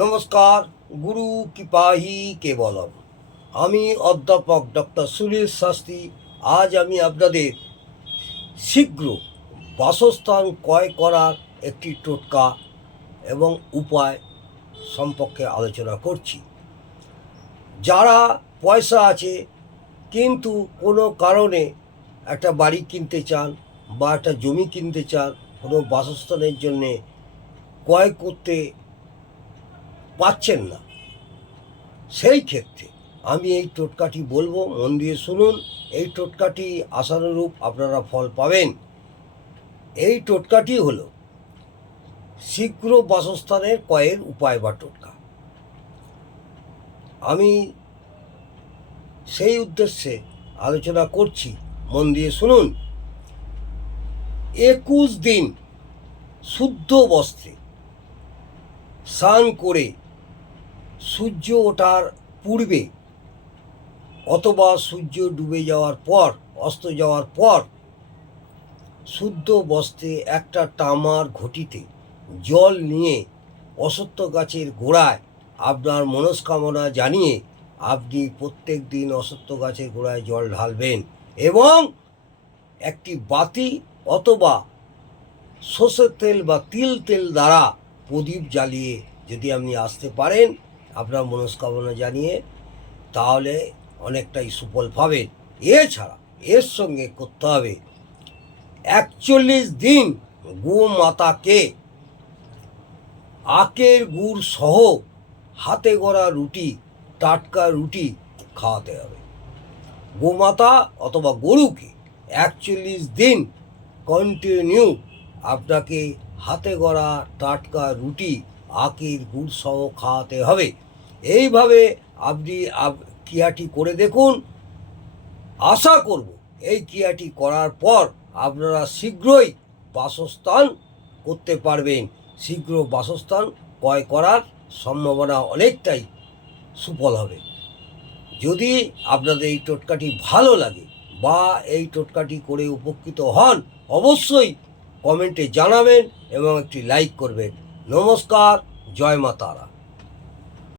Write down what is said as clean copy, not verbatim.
নমস্কার। গুরু কৃপাহি কেবলম। আমি অধ্যাপক ডক্টর সুনীল শাস্ত্রী। আজ আমি আপনাদের শীঘ্র বাসস্থান ক্রয় করার একটি টোটকা এবং উপায় সম্পর্কে আলোচনা করছি। যারা পয়সা আছে কিন্তু কোনো কারণে একটা বাড়ি কিনতে চান বা একটা জমি কিনতে চান, কোনো বাসস্থানের জন্যে ক্রয় করতে পাচ্ছেন না, সেই ক্ষেত্রে আমি এই টোটকাটি বলবো, মন দিয়ে শুনুন। এই টোটকাটি আশানুরূপ আপনারা ফল পাবেন। এই টোটকাটি হলো শীঘ্র বাসস্থানের ক্রয়ের উপায় বা টোটকা। আমি সেই উদ্দেশ্যে আলোচনা করছি, মন দিয়ে শুনুন। 21 দিন শুদ্ধ বস্ত্রে স্নান করে সূর্য ওঠার পূর্বে অথবা সূর্য ডুবে যাওয়ার পর, অস্ত যাওয়ার পর, শুদ্ধ বস্ত্রে একটা তামার ঘটিতে জল নিয়ে অশ্বত্থ গাছের গোড়ায় আপনার মনস্কামনা জানিয়ে আপনি প্রত্যেক দিন অশ্বত্থ গাছের গোড়ায় জল ঢালবেন এবং একটি বাতি অথবা সর্ষের তেল বা তিল তেল দ্বারা প্রদীপ জ্বালিয়ে যদি আপনি আসতে পারেন আপনার মনস্কামনা জানিয়ে, তাহলে অনেকটাই সুফল পাবেন। এছাড়া এর সঙ্গে করতে হবে 41 দিন গোমাতাকে আখের গুড় সহ হাতে গড়া রুটি, টাটকা রুটি খাওয়াতে হবে। গোমাতা অথবা গরুকে 41 দিন কন্টিনিউ আপনাকে হাতে গড়া টাটকা রুটি আখের গুড় সহ খাওয়াতে হবে। এইভাবে আপনি ক্রিয়াটি করে দেখুন। আশা করব এই ক্রিয়াটি করার পর আপনারা শীঘ্রই বাসস্থান করতে পারবেন। শীঘ্র বাসস্থান ক্রয় করার সম্ভাবনা অনেকটাই সুফল হবে। যদি আপনাদের এই টোটকাটি ভালো লাগে বা এই টোটকাটি করে উপকৃত হন, অবশ্যই কমেন্টে জানাবেন এবং একটি লাইক করবেন। নমস্কার। জয় মা তারা।